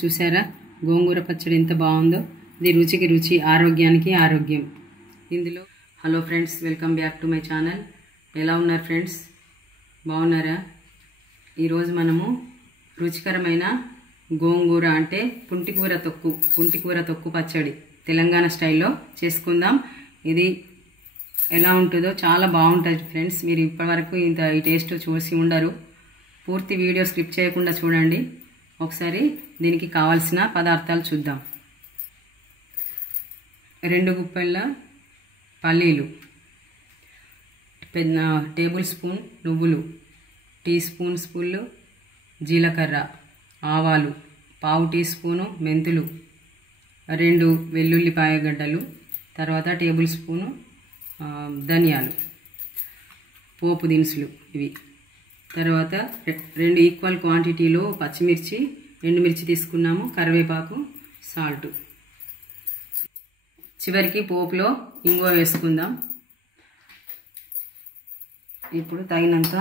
చూసారా గోంగూర పచ్చడి ఎంత బాగుందో. ఇది రుచికి రుచి, ఆరోగ్యానికి ఆరోగ్యం. ఇందులో hello friends, welcome back to my channel. ఎలా ఉన్నారు ఫ్రెండ్స్? బాగున్నారా? ఈరోజు మనము రుచికరమైన గోంగూర అంటే పుంటికూర తొక్కు పచ్చడి తెలంగాణ స్టైల్లో చేసుకుందాం. ఇది ఎలా ఉంటుందో చాలా బాగుంటుంది ఫ్రెండ్స్. మీరు ఇప్పటివరకు ఈ టేస్ట్ చూసి ఉండరు. పూర్తి వీడియో స్కిప్ చేయకుండా చూడండి. ఒకసారి దీనికి కావాల్సిన పదార్థాలు చూద్దాం. 2 గుప్పెళ్ళ పల్లీలు, టేబుల్ స్పూన్ నువ్వులు, టీ స్పూన్లు జీలకర్ర, ఆవాలు, పావు టీ స్పూను మెంతులు, 2 వెల్లుల్లిపాయ గడ్డలు, తర్వాత టేబుల్ స్పూను ధనియాలు, పోపు దినుసులు ఇవి. తర్వాత 2 ఈక్వల్ క్వాంటిటీలో పచ్చిమిర్చి, ఎండుమిర్చి తీసుకున్నాము, కరివేపాకు, సాల్ట్. చివరికి పోపులో ఇంగువ వేసుకుందాం. ఇప్పుడు తగినంత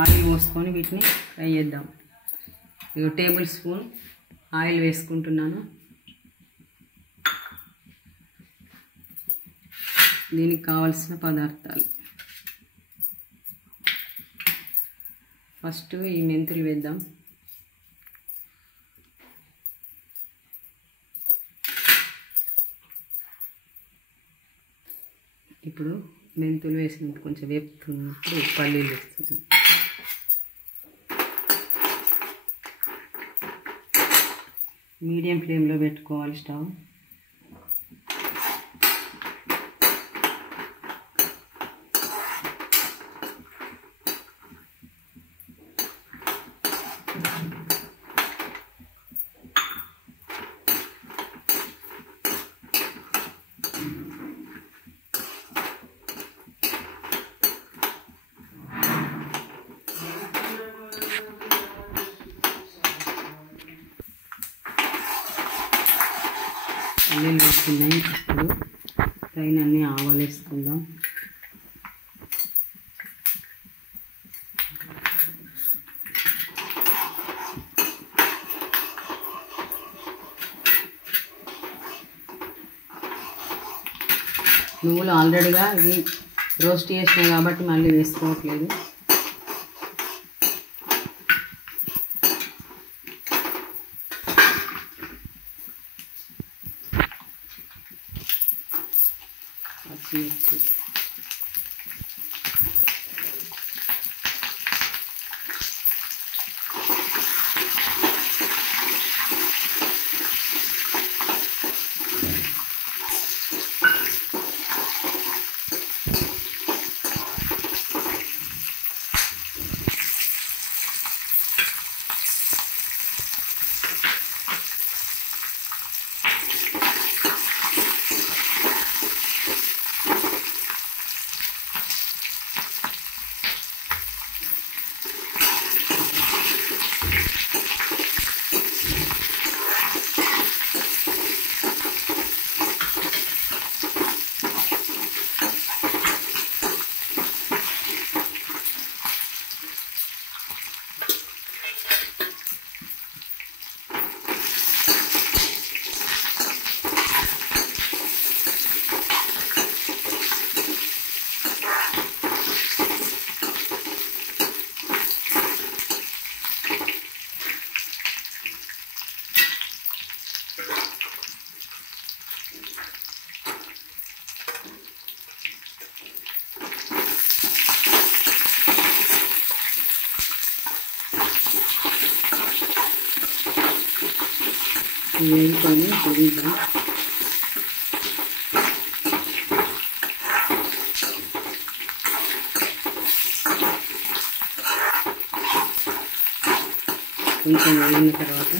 ఆయిల్ పోసుకొని వీటిని ఫ్రై చేద్దాం. ఇక టేబుల్ స్పూన్ ఆయిల్ వేసుకుంటున్నాను. దీనికి కావలసిన పదార్థాలు ఫస్ట్ ఈ మెంతులు వేద్దాం. ఇప్పుడు మెంతులు వేసినప్పుడు కొంచెం వేపుతున్నప్పుడు పల్లీలు వేస్తున్నాం. మీడియం ఫ్లేమ్లో పెట్టుకోవాలి స్టవ్. పల్లీలు వేస్తున్నాయి. ఇప్పుడు తగినన్ని ఆవాలు వేసుకుందాం. నువ్వులు ఆల్రెడీగా ఇవి రోస్ట్ చేసినాయి కాబట్టి మళ్ళీ వేసుకోవట్లేదు. పచ్చిమిర్చి, వేసుకొని పొడిద్దాం. కొంచెం వేగిన తర్వాత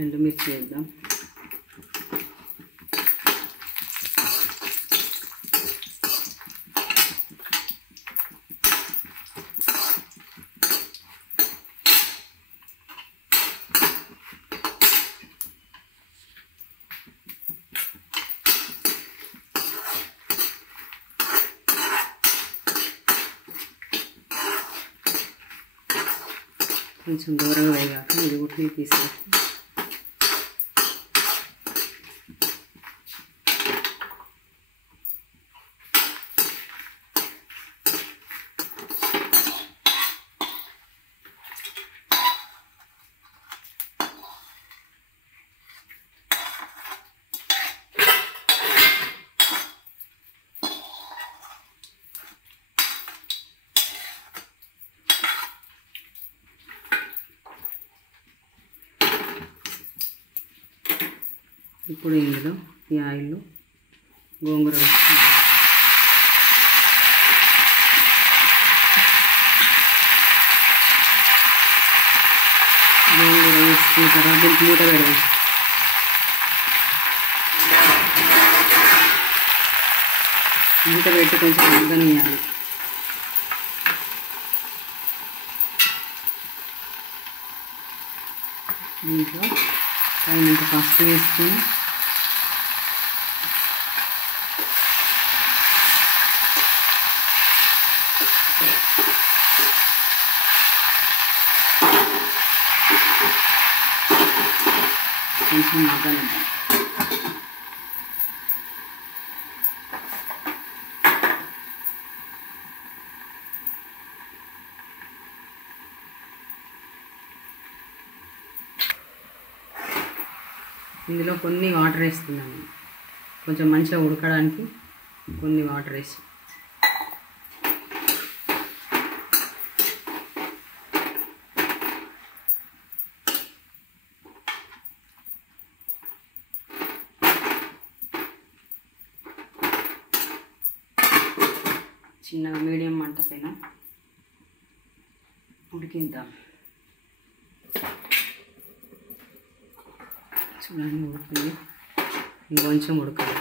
ఎండుమిర్చి వేద్దాం. కొంచెం దూరంగా వేగాక ఇది ఉట్టిని తీసేసి ఇప్పుడు ఇందులో ఈ ఆయిల్లో గోంగూర వేసుకుందాం. గోంగూర వేసుకున్న తర్వాత దీనికి మూత పెడదాం. మూత పెట్టి కొంచెం మగ్గనియాలి. దీంట్లో తగినంత పసుపు వేసుకొని కొంచెం మగ్గనిద్దాం. ఇందులో కొన్ని వాటర్ వేస్తున్నాను. కొంచెం మంచిగా ఉడకడానికి కొన్ని వాటర్ వేసి చిన్నగా మీడియం మంట పైన ఉడికిద్దాం. చూడండి ఉడికింది. ఇంకొంచెం ఉడకాలి.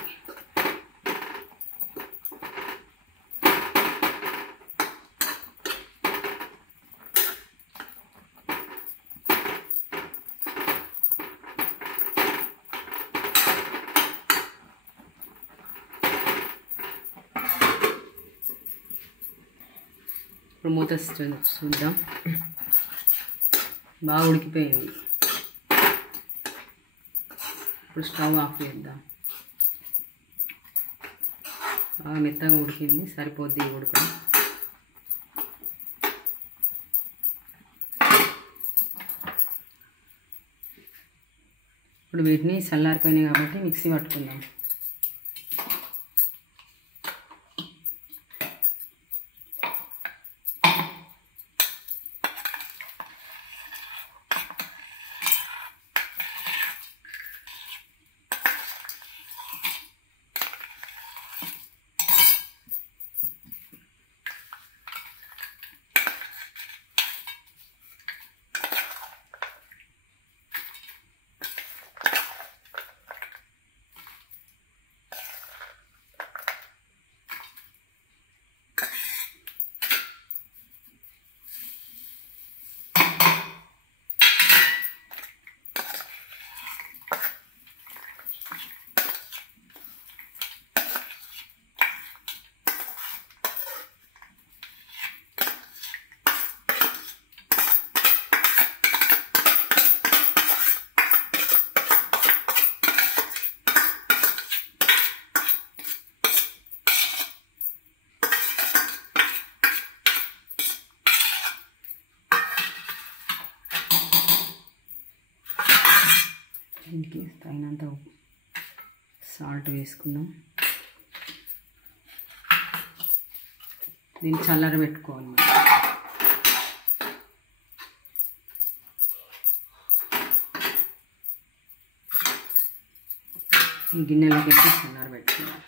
ఇప్పుడు మూత చూద్దాం. బాగా ఉడికిపోయింది. ఇప్పుడు స్టవ్ ఆఫ్ చేద్దాం. బాగా మెత్తగా ఉడికింది, సరిపోద్ది ఉడకడం. ఇప్పుడు వీటిని చల్లారిపోయినాయి కాబట్టి మిక్సీ పట్టుకుందాం. దీనికి తగినంత సాల్ట్ వేసుకుందాం. దీన్ని చల్లారబెట్టుకోవాలి. ఈ గిన్నెలోకి వేసి చల్లారబెట్టుకోవాలి.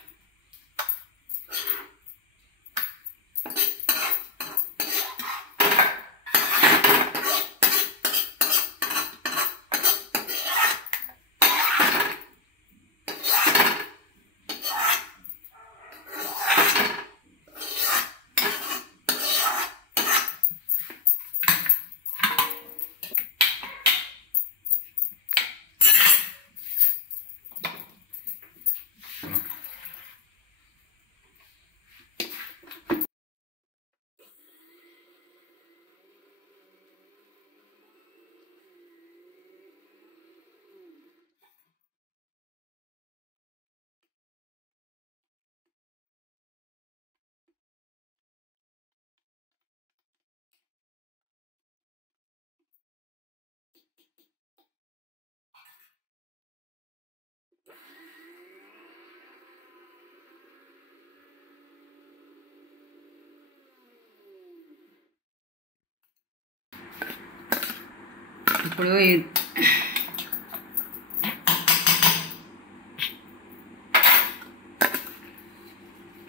ఇప్పుడు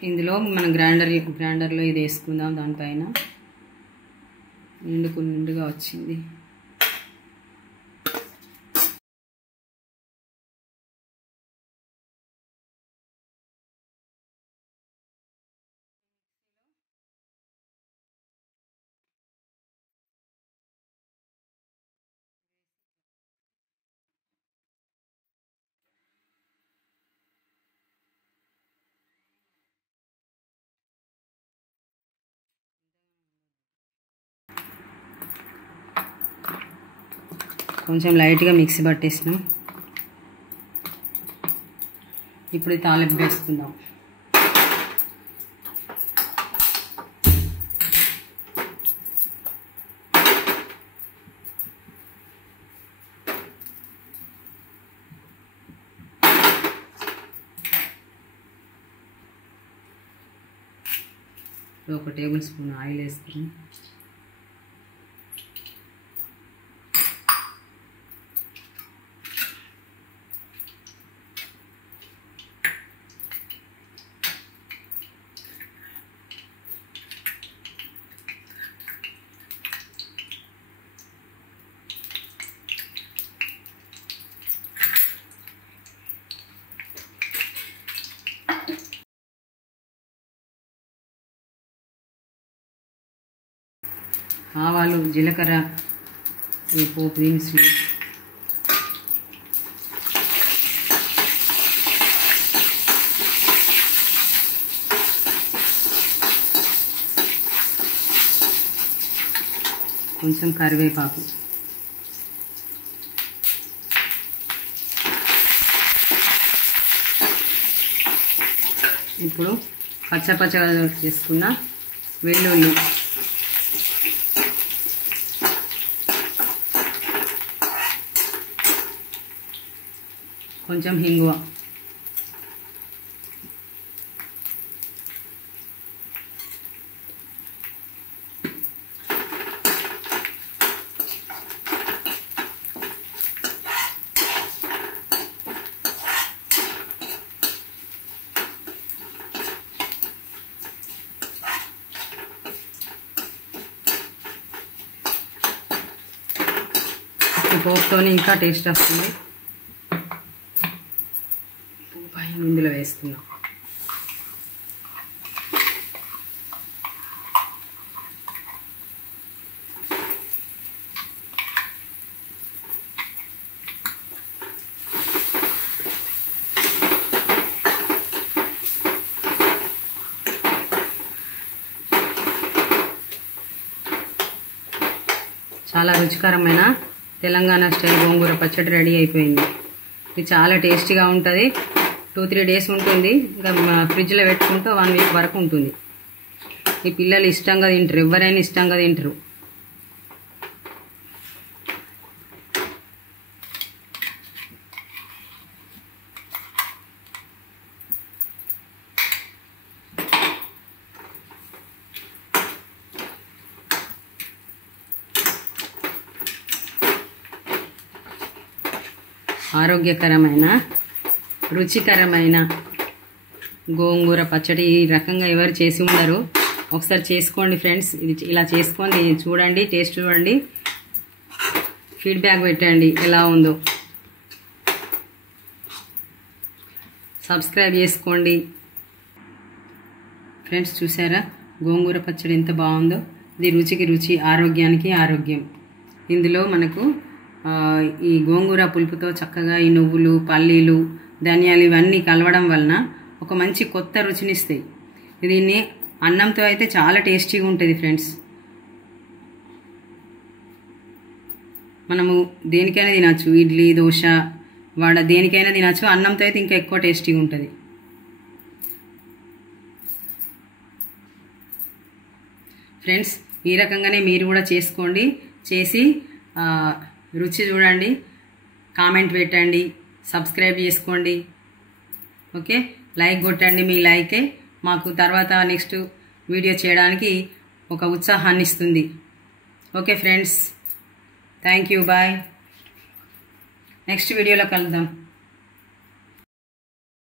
ఇందులో మనం గ్రైండర్లో ఇది వేసుకుందాం. దానిపైన నిండుగా వచ్చింది. కొంచెం లైట్గా మిక్సీ పట్టేసినాం. ఇప్పుడు తాలింపు వేసుకుందాం. ఒక టేబుల్ స్పూన్ ఆయిల్ వేసుకుని ఆవాలు, జీలకర్ర, ఈ పోపు దినుసులు, కొంచెం కరివేపాకు, ఇప్పుడు పచ్చగా చేసుకున్న వెల్లుల్లి, కొంచెం హింగువ, పోపుతోని ఇంకా టేస్ట్ వస్తుంది. ఇందులో వేసుకున్నాం. చాలా రుచికరమైన తెలంగాణ స్టైల్ గోంగూర పచ్చడి రెడీ అయిపోయింది. ఇది చాలా టేస్టీగా ఉంటుంది. 2-3 డేస్ ఉంటుంది. ఇంకా ఫ్రిడ్జ్లో పెట్టుకుంటే 1 వీక్ వరకు ఉంటుంది. ఈ పిల్లలు ఇష్టంగా తింటారు, ఎవరైనా ఇష్టంగా తింటారు. ఆరోగ్యకరమైన, రుచికరమైన గోంగూర పచ్చడి ఈ రకంగా ఎవరు చేసి ఉండరు. ఒకసారి చేసుకోండి ఫ్రెండ్స్. ఇది ఇలా చేసుకొని చూడండి, టేస్ట్ చూడండి, ఫీడ్బ్యాక్ పెట్టండి ఎలా ఉందో. సబ్స్క్రైబ్ చేసుకోండి ఫ్రెండ్స్. చూసారా గోంగూర పచ్చడి ఎంత బాగుందో. ఇది రుచికి రుచి, ఆరోగ్యానికి ఆరోగ్యం. ఇందులో మనకు ఈ గోంగూర పులుపుతో చక్కగా ఈ నువ్వులు, పల్లీలు, ధనియాలు ఇవన్నీ కలవడం వలన ఒక మంచి కొత్త రుచినిస్తాయి. దీన్ని అన్నంతో అయితే చాలా టేస్టీగా ఉంటుంది ఫ్రెండ్స్. మనము దేనికైనా తినచ్చు, ఇడ్లీ, దోశ, వడ దేనికైనా తినచ్చు. అన్నంతో అయితే ఇంకా ఎక్కువ టేస్టీగా ఉంటుంది. ఫ్రెండ్స్ ఈ రకంగానే మీరు కూడా చేసుకోండి. చేసి రుచి చూడండి, కామెంట్ పెట్టండి, సబ్స్క్రైబ్ చేసుకోండి. ఓకే, లైక్ కొట్టండి. మీ లైకే మాకు తర్వాత నెక్స్ట్ వీడియో చేయడానికి ఒక ఉత్సాహాన్ని ఇస్తుంది. Okay friends, thank you, bye. Next వీడియోలో కలుద్దాం.